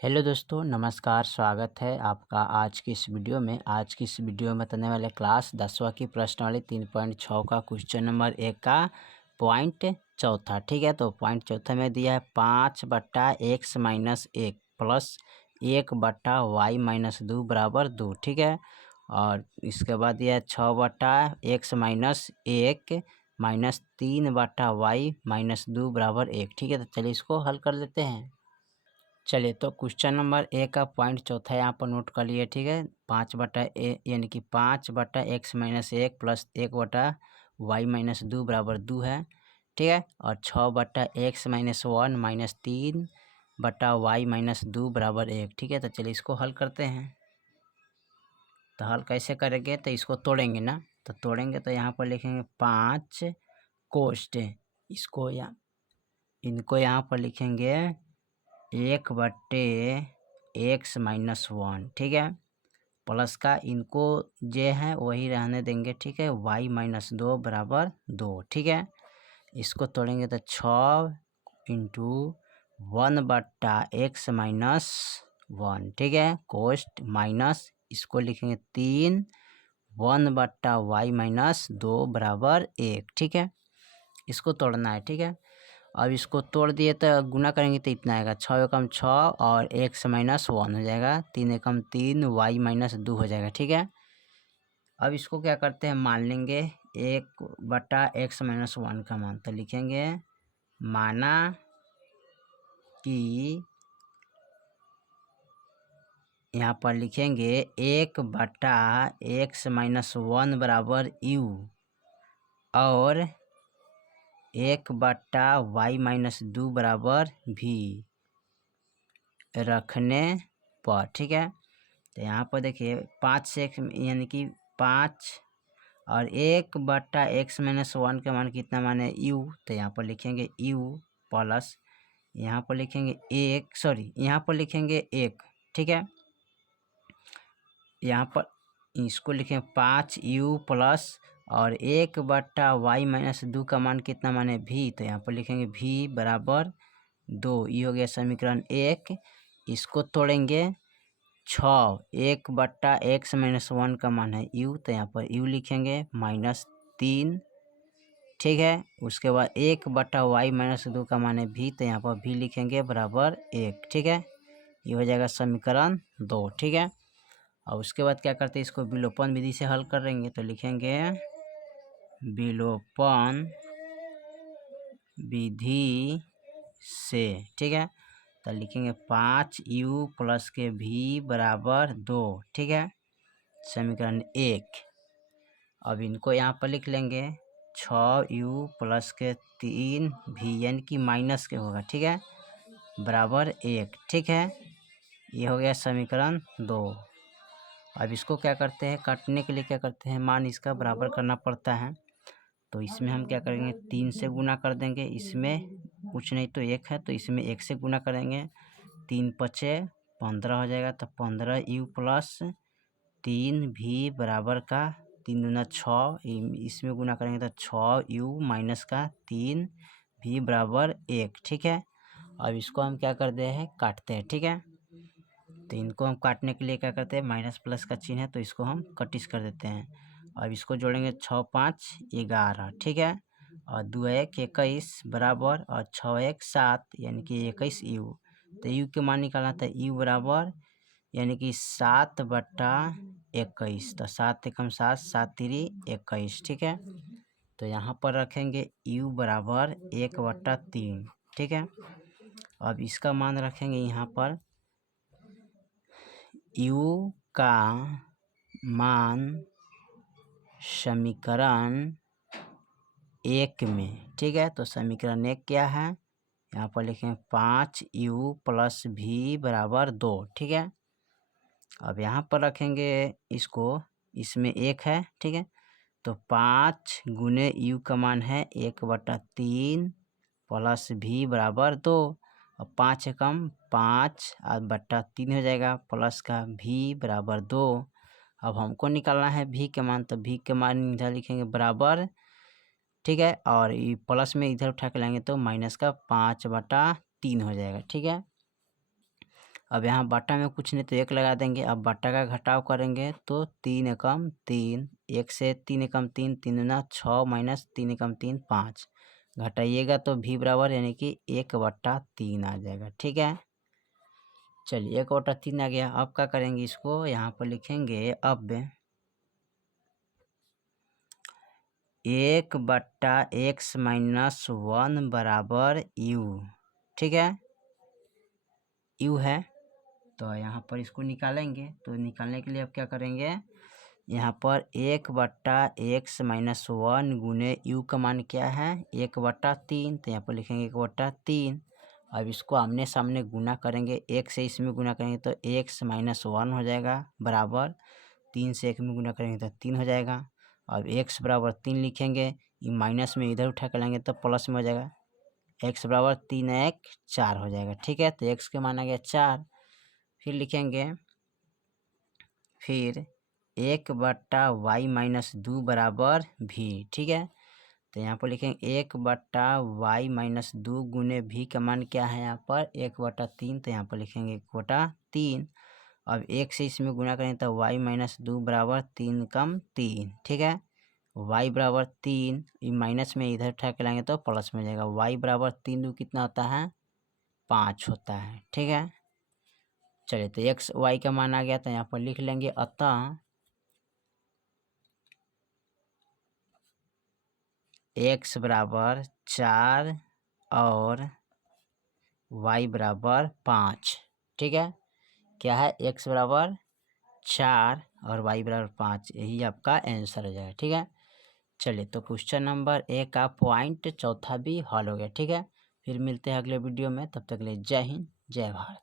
Hello दोस्तों, नमस्कार। स्वागत है आपका आज की इस वीडियो में। आज की इस वीडियो में बताने वाले क्लास 10वां की प्रश्नावली 3.6 का क्वेश्चन नंबर 1 का पॉइंट चौथा। ठीक है, तो पॉइंट चौथा में दिया है 5/x - 1 प्लस 1/y - 2 बराबर 2। ठीक है, और इसके बाद दिया है 6/x - 1 माइनस 3/y - 2 बराबर 1। ठीक है, तो चलिए इसको हल कर लेते हैं। चलिए, तो क्वेश्चन नंबर 1 का पॉइंट चौथा यहाँ पर नोट कर लिए। ठीक है, 5/a यानी कि 5/x - 1 प्लस 1/y - 2 बराबर 2 है। ठीक है, और 6/x - 1 माइनस 3/y - 2 बराबर 1। ठीक है, तो चलिए इसको हल करते हैं। तो हल कैसे करेंगे, तो इसको तोड़ेंगे ना। तो तोड़ेंगे तो यहाँ पर लिखेंगे 5 कोष्ट, इनको यहाँ पर लिखेंगे 1/x - 1। ठीक है, प्लस का इनको जे है वही रहने देंगे। ठीक है, y - 2 बराबर 2। ठीक है, इसको तोड़ेंगे तो 6 इंटू 1/x - 1। ठीक है, कोष्ट माइनस इसको लिखेंगे 3 1/y - 2 बराबर 1। ठीक है, इसको तोड़ना है। ठीक है, अब इसको तोड़ दिए तो गुना करेंगे तो इतना आएगा, 6 एकम 6 और x - 1 हो जाएगा, 3 एकम 3 y - 2 हो जाएगा। ठीक है, अब इसको क्या करते हैं, मान लेंगे 1/x - 1 का मान। तो लिखेंगे माना कि यहाँ पर लिखेंगे 1/x - 1 बराबर u और 1/y - 2 बराबर v रखने पर। ठीक है, तो यहाँ पर देखिए 5 से यानी कि 5 और 1/x - 1 का मान कितना मान है u। तो यहाँ पर लिखेंगे u प्लस यहाँ पर लिखेंगे यहाँ पर लिखेंगे 1। ठीक है, यहाँ पर इसको लिखेंगे 5u प्लस और 1/y - 2 का मान कितना मान है v। तो यहाँ पर लिखेंगे v बराबर 2। ये हो गया समीकरण 1। इसको तोड़ेंगे 6 1/x - 1 का मान है u। तो यहाँ पर u लिखेंगे -3। ठीक है, उसके बाद 1/y - 2 का मान है v। तो यहाँ पर v लिखेंगे बराबर 1। ठीक है, ये हो जाएगा समीकरण 2। ठीक है, और उसके बाद क्या करते हैं, इसको विलोपन विधि से हल करेंगे। तो लिखेंगे विलोपन विधि से। ठीक है, तो लिखेंगे 5u प्लस के v बराबर 2। ठीक है, समीकरण 1। अब इनको यहाँ पर लिख लेंगे 6u प्लस के 3v यानी कि माइनस के होगा। ठीक है, बराबर 1। ठीक है, ये हो गया समीकरण 2। अब इसको क्या करते हैं, काटने के लिए क्या करते हैं, मान इसका बराबर करना पड़ता है। तो इसमें हम क्या करेंगे, 3 से गुना कर देंगे। इसमें कुछ नहीं तो 1 है, तो इसमें 1 से गुना करेंगे। 3 पचे 15 हो जाएगा। तो 15u प्लस 3v बराबर का 3 दूना 6, इसमें गुना करेंगे तो 6u माइनस का 3v बराबर 1। ठीक है, अब इसको हम क्या करते हैं, काटते हैं। ठीक है, तो इनको हम काटने के लिए क्या करते हैं, माइनस प्लस का चिन्ह है तो इसको हम कटिस कर देते हैं। अब इसको जोड़ेंगे 6 5 11। ठीक है, और 2 1 21 बराबर और 6 1 7 यानी कि 21u। तो u के मान निकालना था, u बराबर यानी कि 7/21। तो 7 एकम 7 7 3 21। ठीक है, तो यहाँ पर रखेंगे u बराबर 1/3। ठीक है, अब इसका मान रखेंगे यहाँ पर u का मान समीकरण 1 में। ठीक है, तो समीकरण 1 क्या है, यहाँ पर लिखेंगे 5u प्लस v बराबर 2। ठीक है, अब यहाँ पर रखेंगे इसको, इसमें 1 है। ठीक है, तो 5 गुने u का मान है 1/3 प्लस v बराबर 2। और 5 एकम 5 और बट्टा 3 हो जाएगा, प्लस का v बराबर 2। अब हमको निकालना है v के मान। तो v के मान इधर लिखेंगे बराबर। ठीक है, और ये प्लस में इधर उठा के लाएंगे तो माइनस का 5/3 हो जाएगा। ठीक है, अब यहाँ बट्टा में कुछ नहीं तो 1 लगा देंगे। अब बट्टा का घटाव करेंगे तो 3 एकम 3, 1 से 3 एकम 3, 3 दूना 6 माइनस 3 एकम 3 5, घटाइएगा तो v बराबर यानी कि 1/3 आ जाएगा। ठीक है, चलिए 1/3 आ गया। अब क्या करेंगे, इसको यहाँ पर लिखेंगे अब 1/x माइनस 1 बराबर u। ठीक है, u है तो यहाँ पर इसको निकालेंगे। तो निकालने के लिए अब क्या करेंगे, यहाँ पर 1/x माइनस 1 गुने u का मान क्या है 1/3, तो यहाँ पर लिखेंगे 1/3। अब इसको आमने सामने गुना करेंगे, 1 से इसमें गुना करेंगे तो x माइनस 1 हो जाएगा बराबर 3 से 1 में गुना करेंगे तो 3 हो जाएगा। अब x बराबर 3 लिखेंगे, ये माइनस में इधर उठा कर लाएंगे तो प्लस में हो जाएगा, x बराबर 3 1 4 हो जाएगा। ठीक है, तो x के मान आ गया 4। फिर लिखेंगे फिर 1/y माइनस 2 बराबर v। ठीक है, तो यहाँ पर लिखेंगे 1/y माइनस 2 गुने v का मान क्या है यहाँ पर 1/3, तो यहाँ पर लिखेंगे 1/3। अब 1 से इसमें गुना करें तो y माइनस 2 बराबर 3 कम 3। ठीक है, y बराबर 3, ये माइनस में इधर उठा के लाएंगे तो प्लस में जाएगा, y बराबर 3 2 कितना होता है 5 होता है। ठीक है, चलिए तो x y का मान आ गया तो यहाँ पर लिख लेंगे, अतः x बराबर 4 और y बराबर 5। ठीक है, क्या है x बराबर 4 और y बराबर 5, यही आपका आंसर हो जाएगा। ठीक है, चलिए तो क्वेश्चन नंबर 1 का पॉइंट चौथा भी हल हो गया। ठीक है, फिर मिलते हैं अगले वीडियो में, तब तक के लिए जय हिंद जय भारत।